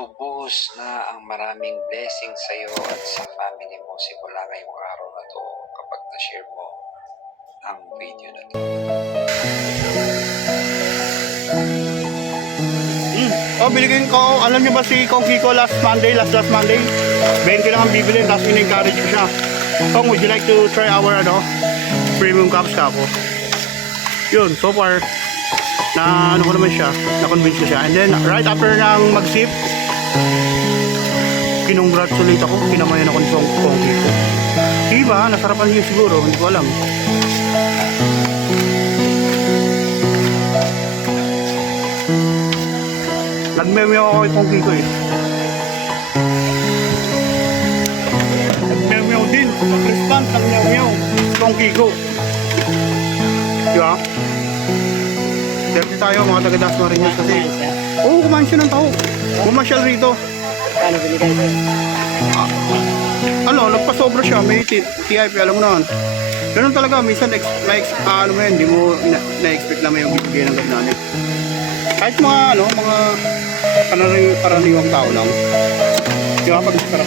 Bubuhos na ang maraming blessing sa iyo at sa family mo simula ngayong araw na to kapag na-share mo ang video na to. Biligin ko, alam niyo ba si Kong Kiko last Monday? 20 lang ang bibili, tapos in-encourage ko siya. Kong, would you like to try our premium cups ka ako? Yun, so far, na ko naman siya, na-convince ko siya. And then, right after nang mag-sip, kinongratulate ako, kinamayan ako ni Kong Kiko. Diba, nasarapan niyo siguro, hindi ko alam. Nagmemew ako kay Kong Kiko eh. Nagmemew din. Nag-respond ng meow-meow. Kong Kiko. Diba? Dirty tayo mga taga-Dasmariñas kasi. Oo, kumain siya ng tao. Bumasyal rito. Ano binigay sa'yo? Nagpasobra siya. May TIP, alam mo naman. Ganun talaga. Minsan, ano mo yun, hindi mo na-expect na may yung bibigay ng gabnanin. Kahit mga karaniwang tao lang. Di ba pag sarap?